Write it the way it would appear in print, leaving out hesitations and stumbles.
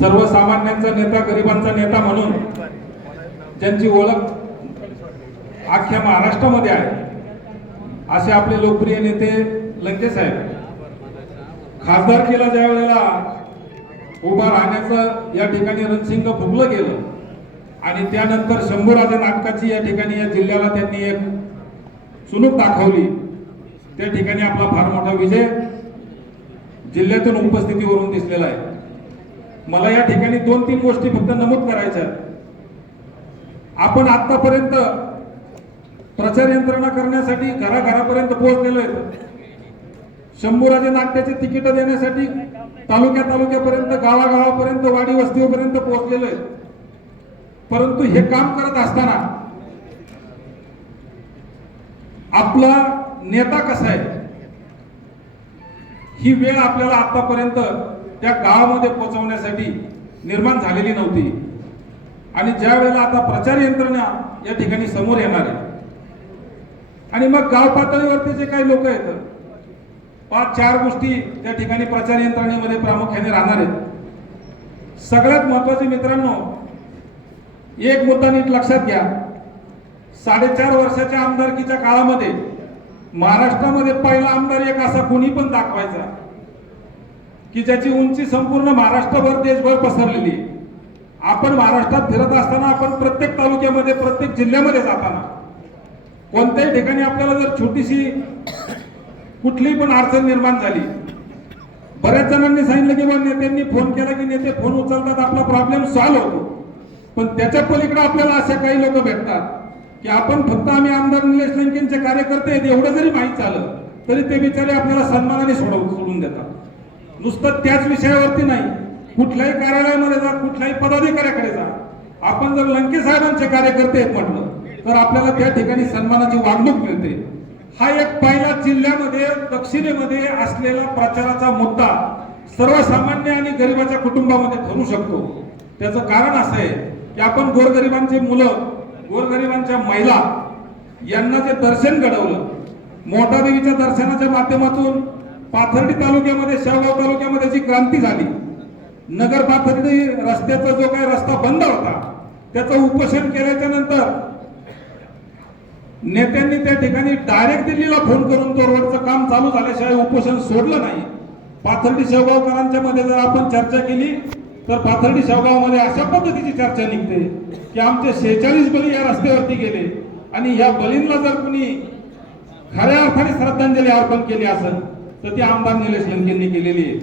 सर्वसामान्यांचा नेता, गरिबांचा नेता म्हणून ज्यांची ओळख अख्ख्या महाराष्ट्रामध्ये आहे असे आपले लोकप्रिय नेते लंके साहेब खासदारकीला ज्या वेळेला उभा राहण्याचं या ठिकाणी रणशिंग फुगलं गेलं आणि त्यानंतर शंभूराजे नाटकाची या ठिकाणी या जिल्ह्याला त्यांनी एक चुणूक दाखवली। त्या ठिकाणी आपला फार मोठा विजय जिल्ह्यातून उपस्थितीवरून दिसलेला आहे। मला या ठिकाणी 2-3 गोष्टी फक्त नमूद करायच्या आहेत। आपण आतापर्यंत प्रचार यंत्रणा करण्यासाठी घराघरापर्यंत पोहोचलेलो आहे। शंभूराजे नाट्याचे तिकीट देण्यासाठी तालुक्यापर्यंत, गावागावापर्यंत, वाडी वस्तीपर्यंत पोहोचलेलो आहे। परंतु हे काम करत असताना आपला नेता कसा आहे ही वेळ आपल्याला आतापर्यंत त्या गावामध्ये पोहोचवण्यासाठी निर्माण झालेली नव्हती। आणि ज्या वेळेला आता प्रचार यंत्रणा या ठिकाणी समोर येणार आहे आणि मग गाव पातळीवरती जे काही लोक आहेत 5-4 गोष्टी त्या ठिकाणी प्रचार यंत्रणेमध्ये प्रामुख्याने राहणार आहेत। सगळ्यात महत्त्वाचे मित्रांनो, एक मुद्दा नीट लक्षात घ्या। 4.5 वर्षाच्या आमदारकीच्या काळामध्ये महाराष्ट्रामध्ये पहिला आमदार एक असा कोणी पण दाखवायचा की ज्याची उंची संपूर्ण महाराष्ट्रभर, देशभर पसरलेली। आपण महाराष्ट्रात फिरत असताना, आपण प्रत्येक तालुक्यामध्ये, प्रत्येक जिल्ह्यामध्ये जाताना कोणत्याही ठिकाणी आपल्याला जर छोटीशी कुठलीही पण अडचण निर्माण झाली, बऱ्याच जणांनी सांगितलं की नेत्यांनी फोन केला की नेते फोन उचलतात, आपला प्रॉब्लेम सॉल्व्ह होतो। पण त्याच्या पलीकडे आपल्याला असे काही लोक भेटतात की आपण फक्त आम्ही आमदार निलेश लंकेंचे कार्यकर्ते आहेत एवढं जरी माहीत झालं तरी ते बिचारे आपल्याला सन्मानाने सोडून देतात। नुसतं त्याच विषयावरती नाही, कुठल्याही कार्यालयामध्ये जा, कुठल्याही पदाधिकाऱ्याकडे जा, आपण जर लंके साहेबांचे कार्यकर्ते आहेत म्हटलं तर आपल्याला त्या ठिकाणी सन्मानाची वागणूक मिळते। हा एक पहिला जिल्ह्यामध्ये, दक्षिणेमध्ये असलेला प्रचाराचा मुद्दा सर्वसामान्य आणि गरिबाच्या कुटुंबामध्ये ठरू शकतो। त्याचं कारण असं आहे की आपण गोरगरिबांचे मुलं, गोरगरिबांच्या महिला यांना जे दर्शन घडवलं, मोठादेवीच्या दर्शनाच्या माध्यमातून पाथर्डी तालुक्यामध्ये, शेवगाव तालुक्यामध्ये जी क्रांती झाली, नगर पाथर्डी रस्त्याचा जो काही रस्ता बंद होता त्याचं उपोषण केल्याच्या नंतर नेत्यांनी त्या ठिकाणी डायरेक्ट दिल्लीला फोन करून तो रोडचं काम चालू झाल्याशिवाय उपोषण सोडलं नाही। पाथर्डी शेवगावकरांच्या मध्ये जर आपण चर्चा केली तर पाथर्डी शेवगावमध्ये अशा पद्धतीची चर्चा निघते की आमचे 46 बळी या रस्त्यावरती गेले आणि या बळींना जर कुणी खऱ्या अर्थाने श्रद्धांजली अर्पण केली असेल तर ती आमदार निलेश लंकेंनी केलेली आहे।